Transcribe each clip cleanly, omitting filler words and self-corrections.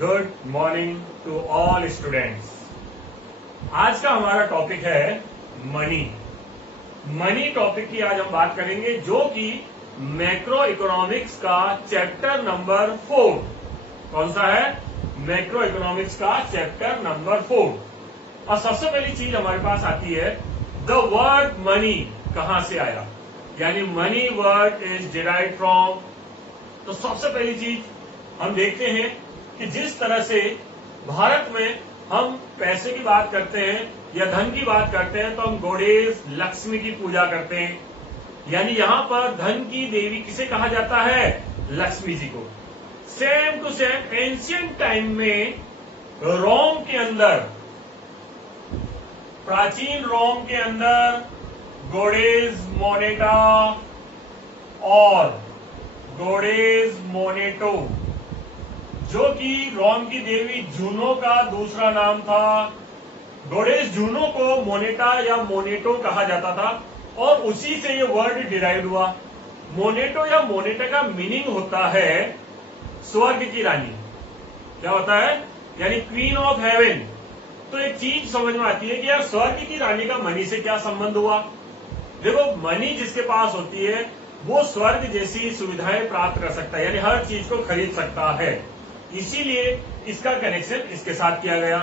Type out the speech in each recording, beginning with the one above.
Good morning to all students. आज का हमारा टॉपिक है मनी। मनी टॉपिक की आज हम बात करेंगे, जो कि मैक्रो इकोनॉमिक्स का चैप्टर नंबर 4। कौन सा है? मैक्रो इकोनॉमिक्स का चैप्टर नंबर 4। और सबसे पहली चीज हमारे पास आती है, द वर्ड मनी कहां से आया, यानी money word is derived from. तो सबसे पहली चीज हम देखते हैं कि जिस तरह से भारत में हम पैसे की बात करते हैं या धन की बात करते हैं तो हम गॉडेस लक्ष्मी की पूजा करते हैं, यानी यहां पर धन की देवी किसे कहा जाता है? लक्ष्मी जी को। Same to same ancient time में रोम के अंदर, प्राचीन रोम के अंदर गॉडेस मोनेटा और गॉडेस मोनेटो, जो कि रोम की देवी जूनो का दूसरा नाम था। गॉडेस जूनो को मोनेटा या मोनेटो कहा जाता था और उसी से ये वर्ड डिराइव हुआ। मोनेटो या मोनेटा का मीनिंग होता है स्वर्ग की रानी। क्या होता है? यानी क्वीन ऑफ हेवन। तो एक चीज समझ में आती है कि यार स्वर्ग की रानी का मनी से क्या संबंध हुआ। देखो, मनी जिसके पास होती है वो स्वर्ग जैसी सुविधाएं प्राप्त कर सकता है, यानी हर चीज को खरीद सकता है। इसीलिए इसका कनेक्शन इसके साथ किया गया।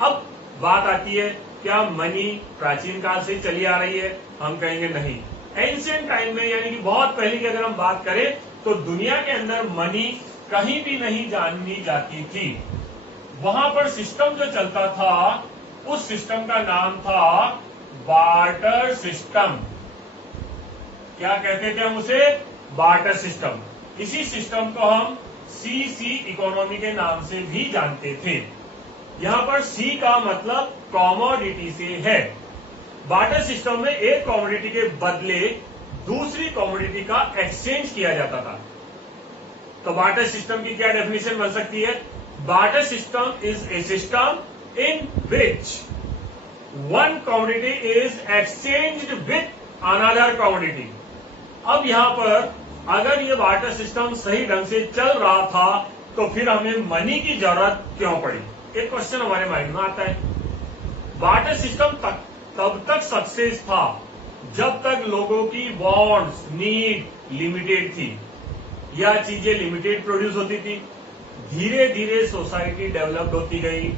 अब बात आती है, क्या मनी प्राचीन काल से चली आ रही है? हम कहेंगे नहीं। एंशिएंट टाइम में, यानी कि बहुत पहले की अगर हम बात करें तो दुनिया के अंदर मनी कहीं भी नहीं जानी जाती थी। वहां पर सिस्टम जो चलता था उस सिस्टम का नाम था बार्टर सिस्टम। क्या कहते थे हम उसे? Barter system. इसी सिस्टम को हम सीसी इकोनॉमी के नाम से भी जानते थे। यहां पर सी का मतलब कॉमोडिटी से है। बार्टर सिस्टम में एक कॉमोडिटी के बदले दूसरी कॉमोडिटी का एक्सचेंज किया जाता था। तो बार्टर सिस्टम की क्या डेफिनेशन बन सकती है? Barter system is a system in which one commodity is exchanged with another commodity. अब यहां पर अगर ये बार्टर सिस्टम सही ढंग से चल रहा था तो फिर हमें मनी की जरूरत क्यों पड़ी? एक क्वेश्चन हमारे माइंड में आता है। बार्टर सिस्टम तब तक सक्सेस था जब तक लोगों की वांट्स, नीड लिमिटेड थी या चीजें लिमिटेड प्रोड्यूस होती थी। धीरे धीरे सोसाइटी डेवलप्ड होती गई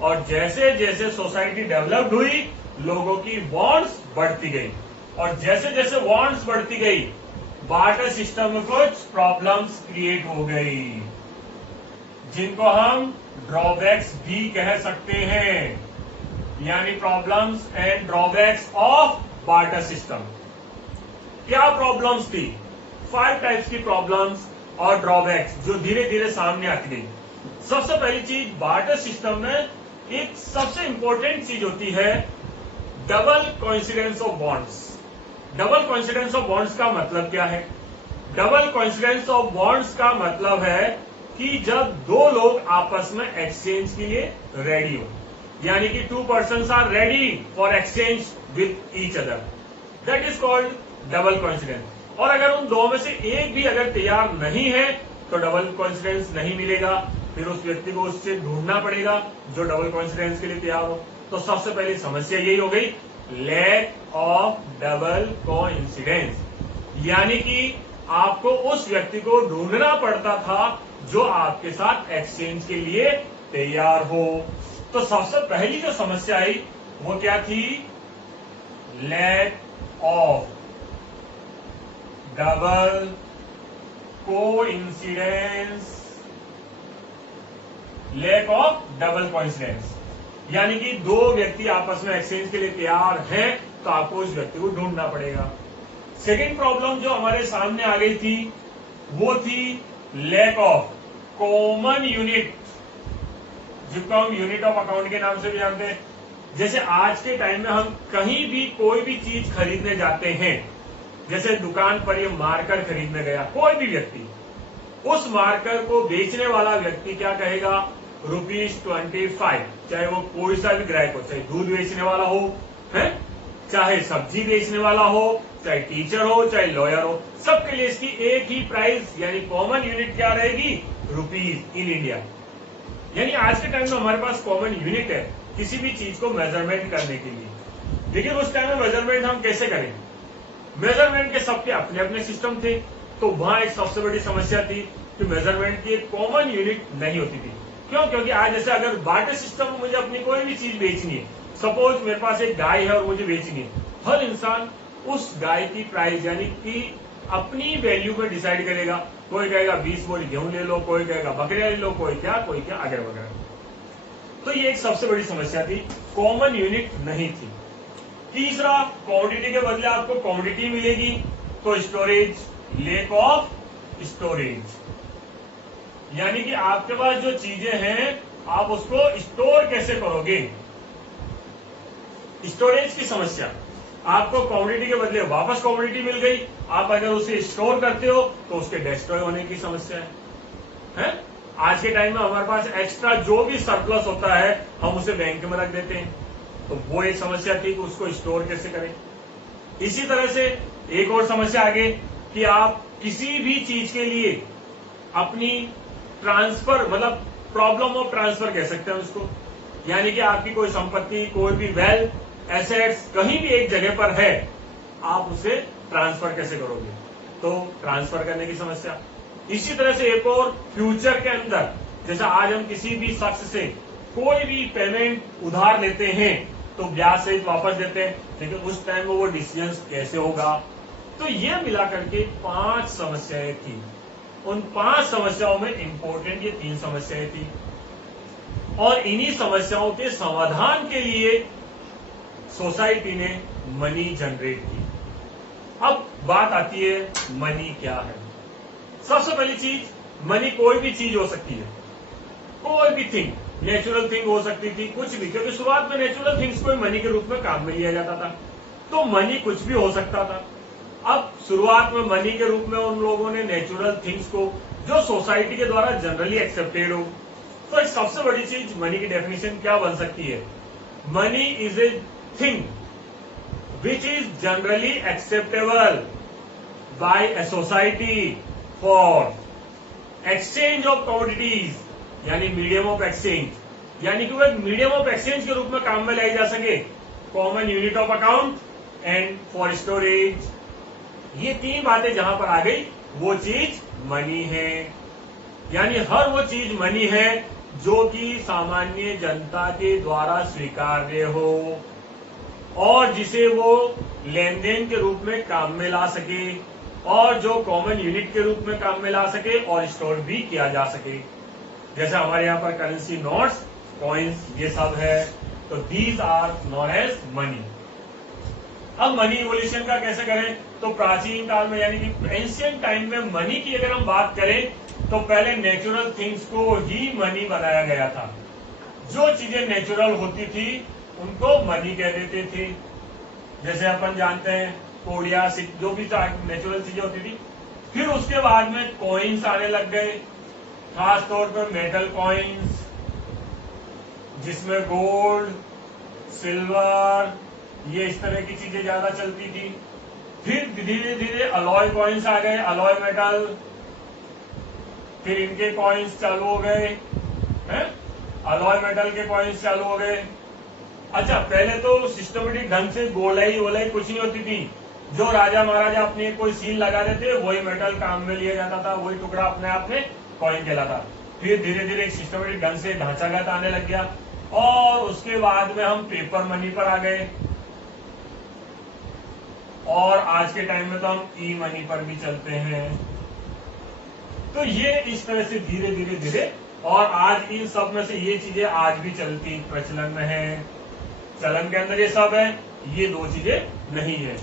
और जैसे जैसे सोसाइटी डेवलप्ड हुई लोगों की वांट्स बढ़ती गई, और जैसे जैसे वांट्स बढ़ती गई बार्टर सिस्टम में कुछ प्रॉब्लम्स क्रिएट हो गई, जिनको हम ड्रॉबैक्स भी कह सकते हैं, यानी problems and drawbacks of barter system. क्या प्रॉब्लम्स थी? 5 टाइप्स की प्रॉब्लम्स और ड्रॉबैक्स जो धीरे धीरे सामने आती गई। सबसे पहली चीज, बार्टर सिस्टम में एक सबसे इंपॉर्टेंट चीज होती है double coincidence of bonds. Double coincidence of bonds का मतलब क्या है? डबल कोइंसिडेंस ऑफ बॉन्ड्स का मतलब है कि जब दो लोग आपस में एक्सचेंज के लिए रेडी हो, यानी कि 2 persons are ready for exchange with each other, that is called double coincidence. और अगर उन दो में से एक भी अगर तैयार नहीं है तो डबल कोइंसिडेंस नहीं मिलेगा, फिर उस व्यक्ति को उससे ढूंढना पड़ेगा जो डबल कोइंसिडेंस के लिए तैयार हो। तो सबसे पहली समस्या यही हो गई, लैक ऑफ डबल कोइंसिडेंस, यानी कि आपको उस व्यक्ति को ढूंढना पड़ता था जो आपके साथ एक्सचेंज के लिए तैयार हो। तो सबसे पहली जो समस्या आई वो क्या थी? Lack of double coincidence. Lack of double coincidence, यानी कि दो व्यक्ति आपस में एक्सचेंज के लिए तैयार हैं तो आपको उस व्यक्ति को ढूंढना पड़ेगा। सेकेंड प्रॉब्लम जो हमारे सामने आ गई थी वो थी लैक ऑफ कॉमन यूनिट, जिसको हम यूनिट ऑफ अकाउंट के नाम से भी जानते हैं। जैसे आज के टाइम में हम कहीं भी कोई भी चीज खरीदने जाते हैं, जैसे दुकान पर ये मार्कर खरीदने गया कोई भी व्यक्ति, उस मार्कर को बेचने वाला व्यक्ति क्या कहेगा? ₹25, चाहे वो कोई सा भी ग्राहक हो, चाहे दूध बेचने वाला हो, है, चाहे सब्जी बेचने वाला हो, चाहे टीचर हो, चाहे लॉयर हो, सबके लिए इसकी एक ही प्राइस यानी कॉमन यूनिट क्या रहेगी? Rupees in India. यानी आज के टाइम में हमारे पास कॉमन यूनिट है किसी भी चीज को मेजरमेंट करने के लिए। लेकिन उस टाइम में मेजरमेंट हम कैसे करें? मेजरमेंट के सबके अपने अपने सिस्टम थे, तो वहां एक सबसे बड़ी समस्या थी कि मेजरमेंट की एक कॉमन यूनिट नहीं होती थी। क्यों? क्योंकि आज जैसे अगर बार्टर सिस्टम में मुझे अपनी कोई भी चीज बेचनी है, सपोज मेरे पास एक गाय है और मुझे बेचनी है, हर इंसान उस गाय की प्राइस यानी कि अपनी वैल्यू पर डिसाइड करेगा। कोई कहेगा 20 बोरी गेहूं ले लो, कोई कहेगा बकरियां ले लो, कोई क्या वगैरह वगैरह। तो ये एक सबसे बड़ी समस्या थी, कॉमन यूनिट नहीं थी। तीसरा, क्वांटिटी के बदले आपको क्वांटिटी मिलेगी, तो स्टोरेज, लेक ऑफ स्टोरेज, यानी कि आपके पास जो चीजें हैं आप उसको स्टोर कैसे करोगे, स्टोरेज की समस्या। आपको क्वांटिटी के बदले वापस क्वांटिटी मिल गई, आप अगर उसे स्टोर करते हो तो उसके डिस्ट्रॉय होने की समस्या है? आज के टाइम में हमारे पास एक्स्ट्रा जो भी सरप्लस होता है हम उसे बैंक में रख देते हैं, तो वो एक समस्या थी कि उसको स्टोर कैसे करें। इसी तरह से एक और समस्या आ गई कि आप किसी भी चीज के लिए अपनी ट्रांसफर, मतलब प्रॉब्लम ऑफ ट्रांसफर कह सकते हैं उसको, यानी कि आपकी कोई संपत्ति, कोई भी वेल्थ, एसेट्स कहीं भी एक जगह पर है, आप उसे ट्रांसफर कैसे करोगे, तो ट्रांसफर करने की समस्या। इसी तरह से एक और, फ्यूचर के अंदर जैसे आज हम किसी भी शख्स से कोई भी पेमेंट उधार लेते हैं तो ब्याज सहित वापस देते हैं, लेकिन उस टाइम में वो डिसीजन कैसे होगा। तो ये मिला करके 5 समस्याएं थी। उन 5 समस्याओं में इंपॉर्टेंट ये 3 समस्याएं थी, और इन्हीं समस्याओं के समाधान के लिए सोसाइटी ने मनी जनरेट की। अब बात आती है मनी क्या है। सबसे पहली चीज, मनी कोई भी चीज हो सकती है, कोई भी थिंग, नेचुरल थिंग हो सकती थी, कुछ भी, क्योंकि शुरुआत में नेचुरल थिंग्स को मनी के रूप में काम में लिया जाता था, तो मनी कुछ भी हो सकता था। अब शुरुआत में मनी के रूप में उन लोगों ने नेचुरल थिंग्स को, जो सोसाइटी के द्वारा जनरली एक्सेप्टेड हो, तो एक सबसे बड़ी चीज मनी की डेफिनेशन क्या बन सकती है? Money is a thing which is generally acceptable bye a society for exchange of commodities, यानी मीडियम ऑफ एक्सचेंज, यानी कि वो एक मीडियम ऑफ एक्सचेंज के रूप में काम में लाई जा सके, common unit of account and for storage. ये 3 बातें जहां पर आ गई वो चीज मनी है, यानी हर वो चीज मनी है जो कि सामान्य जनता के द्वारा स्वीकार्य हो और जिसे वो लेन देन के रूप में काम में ला सके, और जो कॉमन यूनिट के रूप में काम में ला सके और स्टोर भी किया जा सके। जैसे हमारे यहाँ पर करेंसी नोट्स, कॉइन्स, ये सब है, तो these are known as money. अब मनी इवोल्यूशन का कैसे करें? तो प्राचीन काल में, यानी कि एंशियंट टाइम में मनी की अगर हम बात करें तो पहले नेचुरल थिंग्स को ही मनी बनाया गया था। जो चीजें नेचुरल होती थी उनको मनी कह देते थे। जैसे अपन जानते हैं कोड़िया, जो भी नेचुरल चीजें होती थी। फिर उसके बाद में कॉइन्स आने लग गए, खास तौर पर मेटल कॉइन्स, जिसमें गोल्ड, सिल्वर, ये इस तरह की चीजें ज्यादा चलती थी। फिर धीरे धीरे अलॉय कॉइन्स आ गए, अलॉय मेटल, फिर इनके कॉइन्स चालू हो गए, अलॉय मेटल के कॉइन्स चालू हो गए। अच्छा, पहले तो सिस्टमेटिक ढंग से गोलाई वोलाई कुछ नहीं होती थी, जो राजा महाराजा अपने कोई सील लगा देते वही मेटल काम में लिया जाता था, वही टुकड़ा अपने आप में कॉइन कहलाता। फिर धीरे धीरे एक सिस्टमेटिक ढंग से ढांचागत आने लग गया, और उसके बाद में हम पेपर मनी पर आ गए, और आज के टाइम में तो हम ई मनी पर भी चलते हैं। तो ये इस तरह से धीरे धीरे धीरे, और आज इन सब में से ये चीजें आज भी चलती प्रचलन में है। चलन के अंदर ये सब है, ये 2 चीजें नहीं है।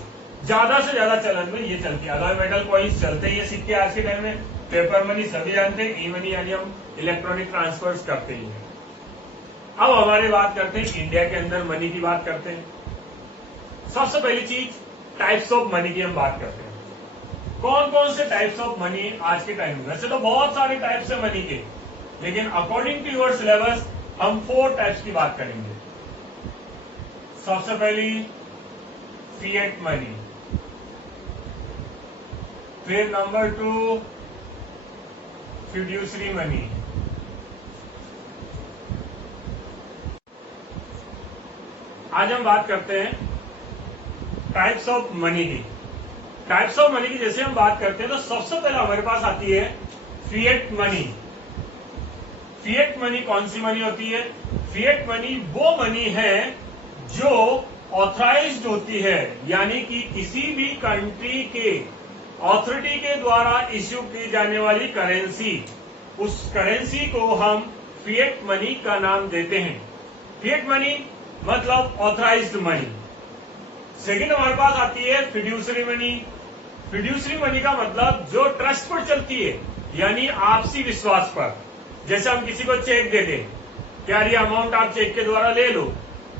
ज्यादा से ज्यादा चलन में ये चलती है। अलॉय मेटल कॉइन्स चलते हैं, ये सिक्के आज के टाइम में। पेपर मनी सभी जानते हैं, ई मनी यानी हम इलेक्ट्रॉनिक ट्रांसफर्स करते ही हैं। अब हमारी बात करते हैं इंडिया के अंदर मनी की बात करते हैं। सबसे पहली चीज टाइप्स ऑफ मनी की हम बात करते हैं। कौन कौन से टाइप्स ऑफ मनी आज के टाइम में? वैसे तो बहुत सारे टाइप्स है मनी के, लेकिन अकॉर्डिंग टू योर सिलेबस हम 4 टाइप्स की बात करेंगे। सबसे पहली फिएट मनी, फिर नंबर 2 फिड्यूसरी मनी, आज हम बात करते हैं टाइप्स ऑफ मनी की। टाइप्स ऑफ मनी की जैसे हम बात करते हैं तो सबसे पहले हमारे पास आती है फिएट मनी। फिएट मनी कौन सी मनी होती है? फिएट मनी वो मनी है जो ऑथराइज्ड होती है, यानी कि किसी भी कंट्री के ऑथोरिटी के द्वारा इश्यू की जाने वाली करेंसी, उस करेंसी को हम फिएट मनी का नाम देते हैं। फिएट मनी मतलब ऑथराइज्ड मनी। सेकंड हमारे पास आती है फिड्यूसरी मनी। फिड्यूसरी मनी का मतलब जो ट्रस्ट पर चलती है, यानी आपसी विश्वास पर। जैसे हम किसी को चेक दे दें, क्या ये अमाउंट आप चेक के द्वारा ले लो,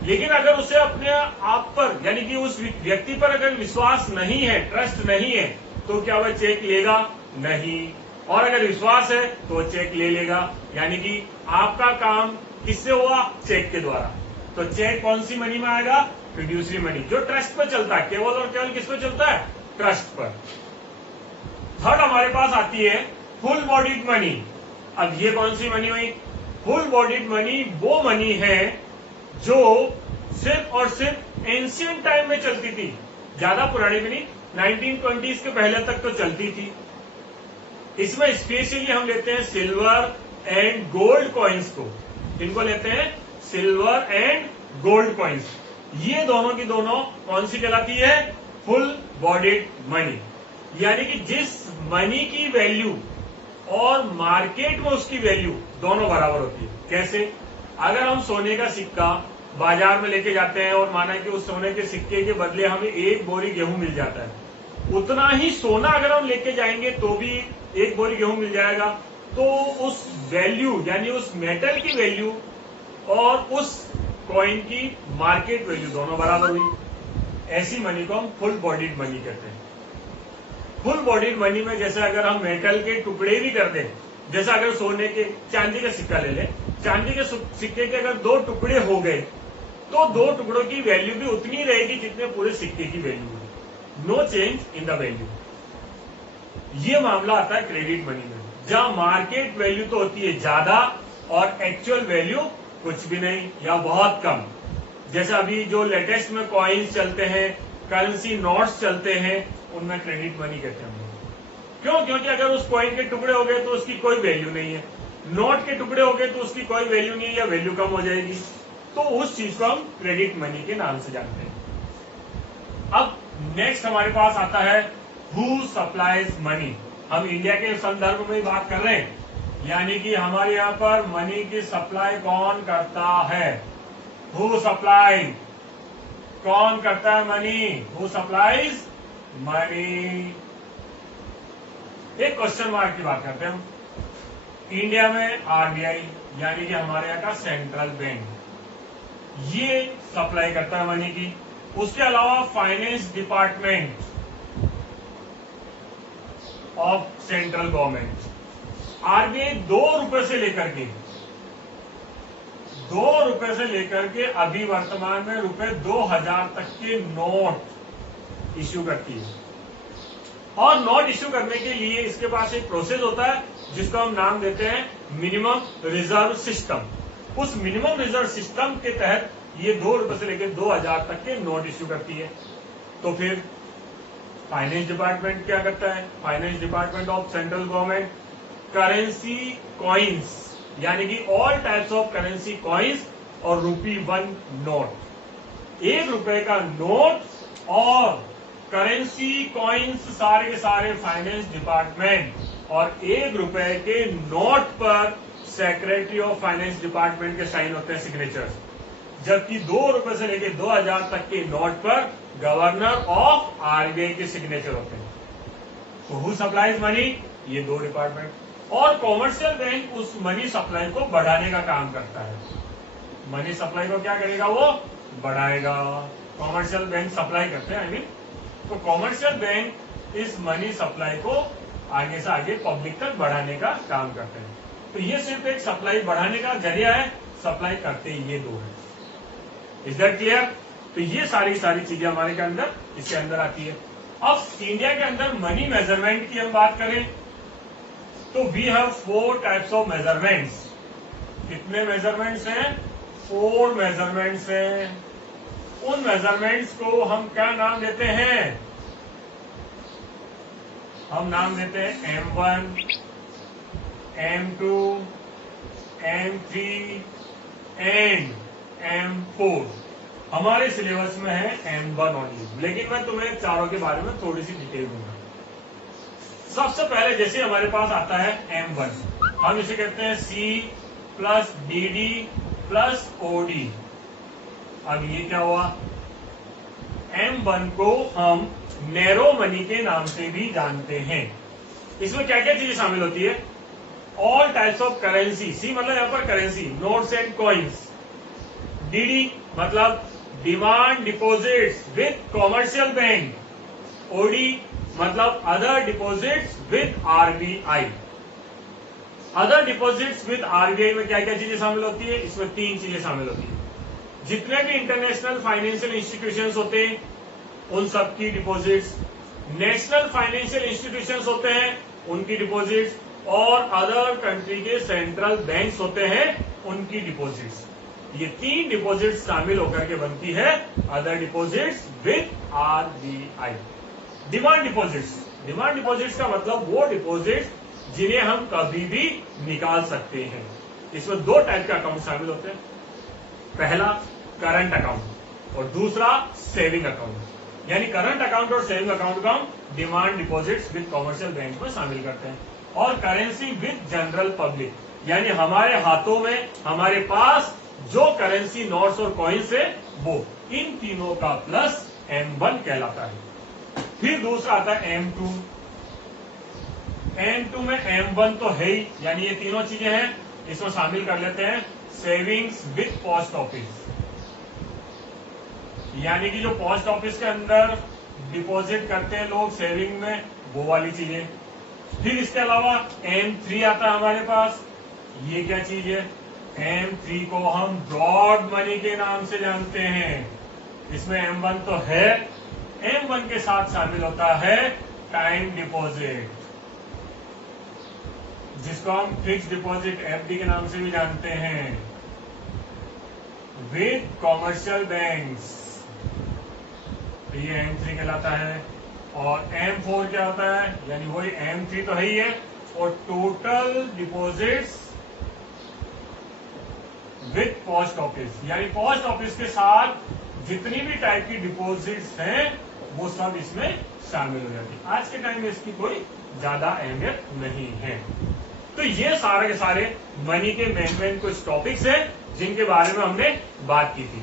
लेकिन अगर उसे अपने आप पर यानी कि उस व्यक्ति पर अगर विश्वास नहीं है, ट्रस्ट नहीं है, तो क्या वह चेक लेगा? नहीं। और अगर विश्वास है तो वह चेक ले लेगा। यानी कि आपका काम किससे हुआ? चेक के द्वारा। तो चेक कौन सी मनी में आएगा? फिड्यूसरी मनी, जो ट्रस्ट पर चलता है। केवल और केवल किस पर चलता है? ट्रस्ट पर। थर्ड हमारे पास आती है फुल बॉडीड मनी। अब ये कौन सी मनी हुई? फुल बॉडीड मनी वो मनी है जो सिर्फ और सिर्फ एंशियंट टाइम में चलती थी, ज्यादा पुरानी भी नहीं, 1920s के पहले तक तो चलती थी। इसमें स्पेशली हम लेते हैं सिल्वर एंड गोल्ड कॉइन्स को। इनको लेते हैं सिल्वर एंड गोल्ड कॉइन्स। ये दोनों की दोनों कौन सी कहलाती है? Full bodied money. यानी कि जिस मनी की वैल्यू और मार्केट में उसकी वैल्यू दोनों बराबर होती है। कैसे? अगर हम सोने का सिक्का बाजार में लेके जाते हैं और माना कि उस सोने के सिक्के के बदले हमें एक बोरी गेहूं मिल जाता है, उतना ही सोना अगर हम लेके जाएंगे तो भी एक बोरी गेहूं मिल जाएगा। तो उस वैल्यू यानी उस मेटल की वैल्यू और उस कॉइन की मार्केट वैल्यू दोनों बराबर हुई। ऐसी मनी को हम फुल बॉडीड मनी कहते हैं। फुल बॉडीड मनी में जैसे अगर हम मेटल के टुकड़े भी कर दें, जैसे अगर सोने के चांदी का सिक्का ले लें, चांदी के सिक्के के अगर 2 टुकड़े हो गए तो 2 टुकड़ों की वैल्यू भी उतनी रहेगी जितने पूरे सिक्के की वैल्यू है। No change in the value. ये मामला आता है क्रेडिट मनी में, जहां मार्केट वैल्यू तो होती है ज्यादा और एक्चुअल वैल्यू कुछ भी नहीं या बहुत कम। जैसे अभी जो लेटेस्ट में कॉइन्स चलते हैं, करेंसी नोट्स चलते हैं, उनमें क्रेडिट मनी कहते हैं। क्यों? क्योंकि अगर उस कॉइन के टुकड़े हो गए तो उसकी कोई वैल्यू नहीं है, नोट के टुकड़े हो गए तो उसकी कोई वैल्यू नहीं है या वैल्यू कम हो जाएगी। तो उस चीज को हम क्रेडिट मनी के नाम से जानते हैं। अब नेक्स्ट हमारे पास आता है हु सप्लाइज मनी। हम इंडिया के संदर्भ में बात कर रहे हैं, यानी कि हमारे यहाँ पर मनी की सप्लाई कौन करता है? हु सप्लाई, कौन करता है मनी? Who supplies money. एक क्वेश्चन मार्क की बात करते हैं हम। इंडिया में आरबीआई यानी कि हमारे यहाँ का सेंट्रल बैंक, ये सप्लाई करता है मनी की। उसके अलावा finance department of central government, RBI 2 रुपए से लेकर के अभी वर्तमान में रुपए 2000 तक के नोट इश्यू करती है। और नोट इश्यू करने के लिए इसके पास एक प्रोसेस होता है जिसको हम नाम देते हैं मिनिमम रिजर्व सिस्टम। उस मिनिमम रिजर्व सिस्टम के तहत ये 2 रुपए से लेकर 2000 तक के नोट इश्यू करती है। तो फिर फाइनेंस डिपार्टमेंट क्या करता है? Finance department of central government currency coins, यानी कि all types of currency coins और ₹1 नोट, 1 रुपए का नोट और करेंसी कॉइन्स सारे के सारे फाइनेंस डिपार्टमेंट और 1 रुपए के नोट पर सेक्रेटरी ऑफ फाइनेंस डिपार्टमेंट के साइन होते हैं, सिग्नेचर्स। जबकि 2 रुपए से लेकर 2000 तक के नोट पर गवर्नर ऑफ आरबीआई के सिग्नेचर होते हैं। तो हु सप्लाइज मनी? ये 2 डिपार्टमेंट। और कॉमर्शियल बैंक उस मनी सप्लाई को बढ़ाने का काम करता है। मनी सप्लाई को क्या करेगा? वो बढ़ाएगा। कॉमर्शियल बैंक सप्लाई करते हैं, आई मीन। तो कॉमर्शियल बैंक इस मनी सप्लाई को आगे से आगे पब्लिक तक बढ़ाने का काम करते हैं। तो ये सिर्फ एक सप्लाई बढ़ाने का जरिया है, सप्लाई करते ये 2 है। Is that clear? तो ये सारी चीजें हमारे के अंदर इसके अंदर आती है। अब इंडिया के अंदर मनी मेजरमेंट की हम बात करें तो we have 4 types of measurements. कितने मेजरमेंट्स हैं? 4 मेजरमेंट्स हैं। उन मेजरमेंट्स को हम क्या नाम देते हैं? हम नाम देते हैं M1, M2, M3 and M4। हमारे सिलेबस में है M1 ओनली, लेकिन मैं तुम्हें चारों के बारे में थोड़ी सी डिटेल दूंगा। सबसे पहले जैसे हमारे पास आता है M1, हम इसे कहते हैं C plus DD plus OD। अब ये क्या हुआ? M1 को हम नैरो मनी के नाम से भी जानते हैं। इसमें क्या क्या चीजें शामिल होती है? ऑल टाइप्स ऑफ करेंसी, सी मतलब यहां पर currency, notes and coins. DD मतलब demand deposits with commercial bank. OD मतलब other deposits with RBI। Other deposits with RBI में क्या क्या चीजें शामिल होती है? इसमें 3 चीजें शामिल होती है। जितने भी इंटरनेशनल फाइनेंशियल इंस्टीट्यूशंस होते हैं उन सबकी डिपॉजिट्स, नेशनल फाइनेंशियल इंस्टीट्यूशंस होते हैं उनकी डिपॉजिट्स, और अदर कंट्री के सेंट्रल बैंक्स होते हैं उनकी डिपॉजिट्स। ये 3 डिपॉजिट्स शामिल होकर के बनती है other deposits with RBI। Demand deposits, demand deposits का मतलब वो डिपॉजिट्स जिन्हें हम कभी भी निकाल सकते हैं। इसमें 2 टाइप के अकाउंट शामिल होते हैं, पहला करंट अकाउंट और दूसरा सेविंग अकाउंट। यानी करंट अकाउंट और सेविंग अकाउंट को हम demand deposits with commercial bank में शामिल करते हैं। और करेंसी विद जनरल पब्लिक, यानी हमारे हाथों में हमारे पास जो करेंसी नोट्स और कॉइन्स है वो, इन तीनों का प्लस M1 कहलाता है। फिर दूसरा आता है M2। M2 में M1 तो है ही, यानी ये तीनों चीजें हैं, इसमें शामिल कर लेते हैं सेविंग्स विद पोस्ट ऑफिस, यानी कि जो पोस्ट ऑफिस के अंदर डिपॉजिट करते हैं लोग सेविंग में, वो वाली चीजें। फिर इसके अलावा M3 आता है हमारे पास। ये क्या चीज है? M3 को हम ब्रॉड मनी के नाम से जानते हैं। इसमें M1 तो है, M1 के साथ शामिल होता है टाइम डिपॉजिट, जिसको हम फिक्स डिपॉजिट FD के नाम से भी जानते हैं, विद कॉमर्शियल बैंक्स। ये M3 कहलाता है। और M4 क्या होता है? यानी वही M3 तो है ही है, और total deposits with post office, यानी पोस्ट ऑफिस के साथ जितनी भी टाइप की डिपॉजिट्स हैं वो सब इसमें शामिल हो जाती है। आज के टाइम में इसकी कोई ज्यादा अहमियत नहीं है। तो ये सारे के सारे मनी के मेन कुछ टॉपिक्स हैं जिनके बारे में हमने बात की थी।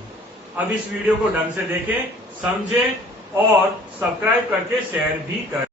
अब इस वीडियो को ढंग से देखें, समझें और सब्सक्राइब करके शेयर भी करें।